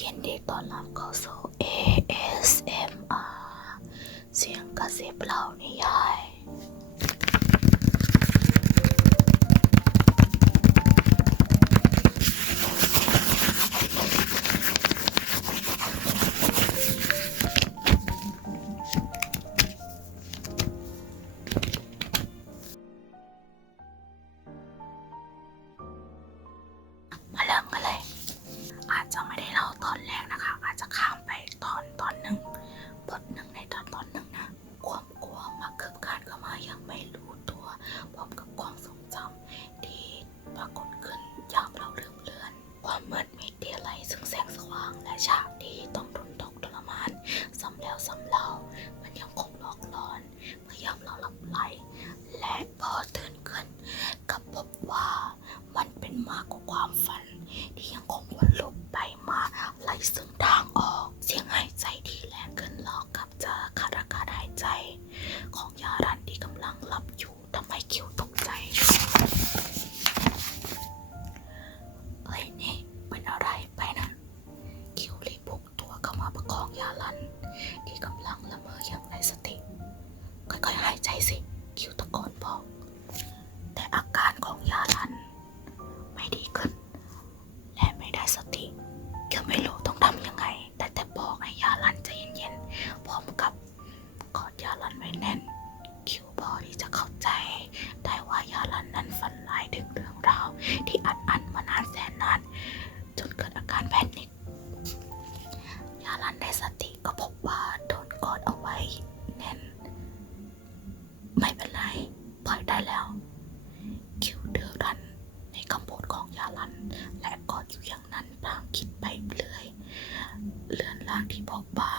ยินดีต้อนรับเข้าสู่ ASMR เสียงกระซิบเล่านิยาย ค่อยๆหายใจสิคิวตะโกนบอก แต่อาการของยาลัน ไม่ดีขึ้น และไม่ได้สติเกียวไม่รู้ต้องทำยังไง แต่แต่บอกให้ยาลันใจเย็นๆพร้อมกับกอดยาลันไว้แน่น คิวพอที่จะเข้าใจ ได้ว่ายาลันนั้นฝันร้ายถึงเรื่องราวที่อัดอั้น และกอดอยู่อย่างนั้นพลางคิดไปเรื่อย เลือนล่างที่บอบบา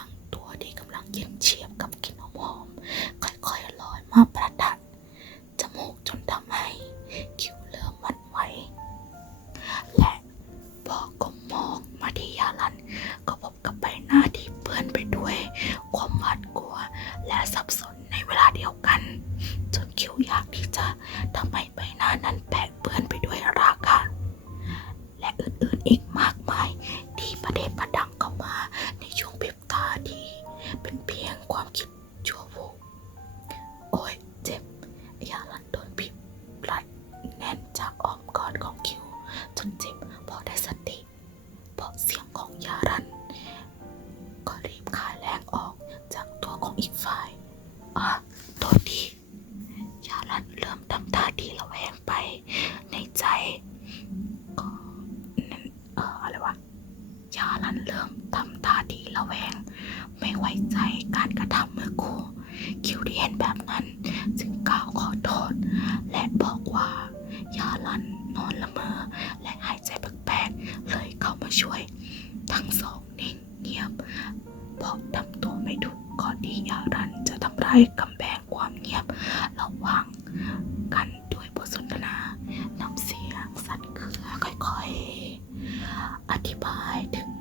อื่นๆอีกมากมาย ที่ประเดประดังเข้ามาในช่วงพิบตาที่เป็นเพียงความคิดชั่ววูบโอ้ยเจ็บยาลันโดนพิบรัดแน่นจากอ้อมกอดของคิว จนเจ็บพอได้สติเพราะเสียงของยารัน ก็รีบคายแรงออกจากตัวของอีกฝ่ายอะโทษทียาลันเริ่มทำท่าทีระแวงไป ในใจ ก็นั่นเอออะไรวะ ยาลันเริ่มทำท่าทีระแวง ไม่ไว้ใจการกระทำเมื่อครูคิวที่เห็นแบบนั้น จึงกล่าวขอโทษ และบอกว่ายาลันนอนละเมอ และหายใจแปลกๆเลยเข้ามาช่วย ทั้งสองนิ่งเงียบเพราะทำตัวไม่ถูกก่อนที่ยารันจะทำลายกำแพงความเงียบระหว่างกันด้วยบทสนทนาน้ำเสียงสั่นเครือค่อยๆ อธิบาย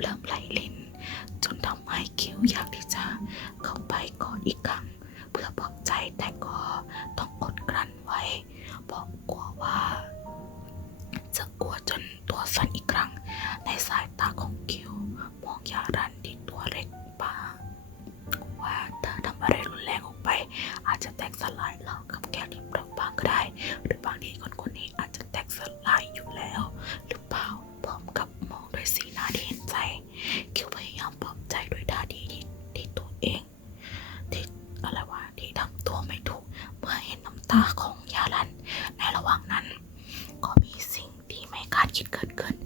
เริ่มไหลลินจนทำให้คิ้วอยากที่จะเข้าไปกอดอีกครั้ง เพื่อปลอบใจแต่ก็ต้องอดกลั้นไว้ เพราะกลัวว่า watching. Good, good.